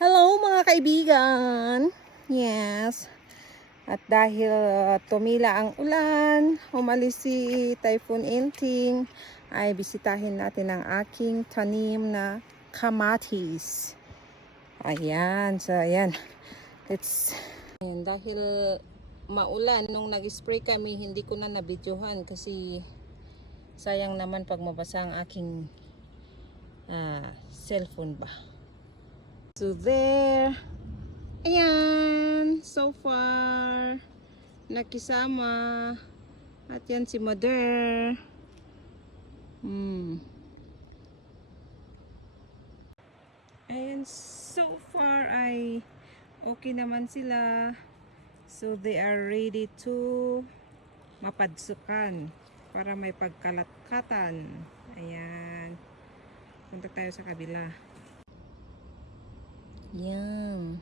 Hello mga kaibigan! Yes. At dahil uh, tumila ang ulan, umalis si Typhoon Inting, ay bisitahin natin ang aking tanim na kamatis. Ayan, so ayan. Let's... Ayan, dahil maulan, nung nag-spray kami, hindi ko na nabidyohan kasi sayang naman pag mabasa ang aking ah, cellphone ba. So there. Ayan. So far. Nakisama. At yan si Mother. Hmm. Ayan. So far ay okay naman sila. So they are ready to mapadsukan para may pagkalatkatan. Ayan. Punta tayo sa kabila. Yan.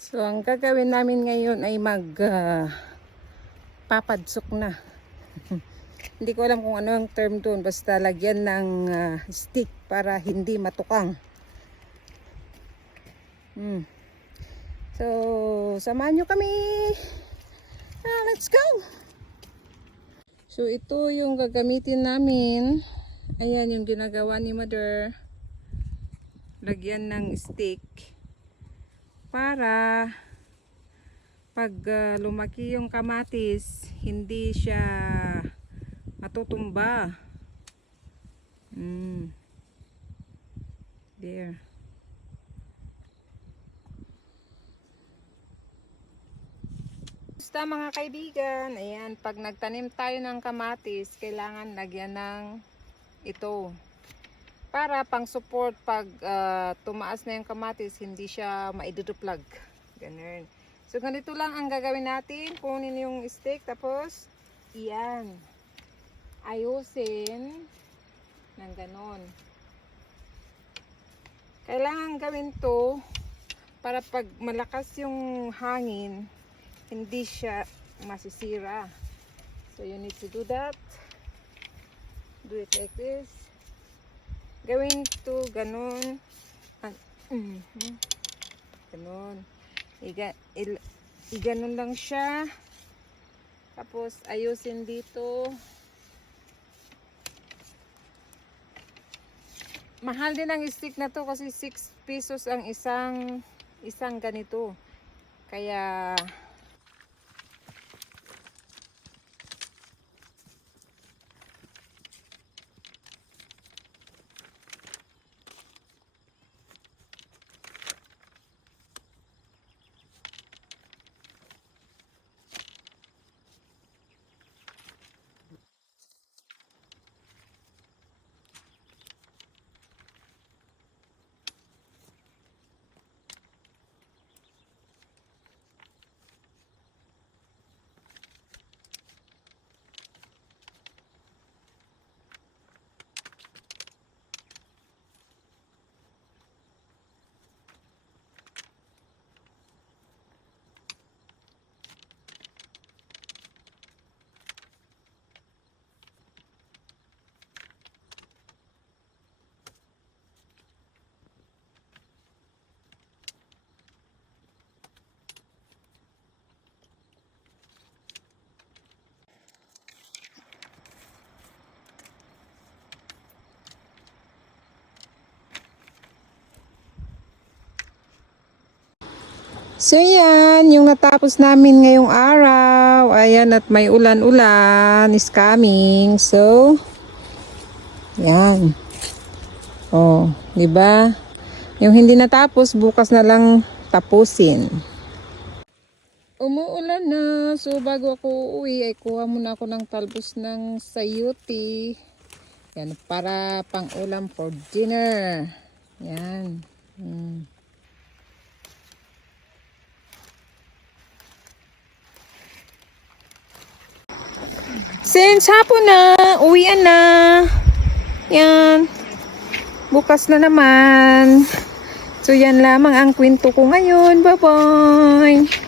So, ang gagawin namin ngayon ay mag ah, papadsok na. hindi ko alam kung ano ang term doon. Basta lagyan ng ah, stick para hindi matukang. Hmm. So, samahan nyo kami. Ah, let's go! So, ito yung gagamitin namin. Ayan yung ginagawa ni Mother. Lagyan ng stick para pag ah, lumaki yung kamatis, hindi siya matutumba. Mm. There. Basta mga kaibigan, ayan, pag nagtanim tayo ng kamatis, kailangan lagyan ng ito. Para pang support pag ah, tumaas na yung kamatis, hindi siya maiduduplag. Ganun. So ganito lang ang gagawin natin. Kunin yung stick tapos iyan. Ayusin ng ganon. Kailangan gawin to para pag malakas yung hangin, hindi siya masisira. So you need to do that. Do it like this. Gawin to ganon. Ah, mhm. Ganon. Iga, il, lang siya. Tapos ayusin dito. Mahal din ang stick na to kasi 6 pesos ang isang isang ganito. Kaya So yan, yung natapos namin ngayong araw. Ayan, at may ulan-ulan is coming. So, yan. Oh, di ba? Yung hindi natapos, bukas na lang tapusin. Umuulan na. So, bago ako uuwi, ay kuha muna ako ng talbos ng sayuti. Yan, para pang ulam for dinner. Yan. Hmm. Since hapon na, uwian na. Yan. Bukas na naman. So yan lamang ang kwento ko ngayon. Bye-bye.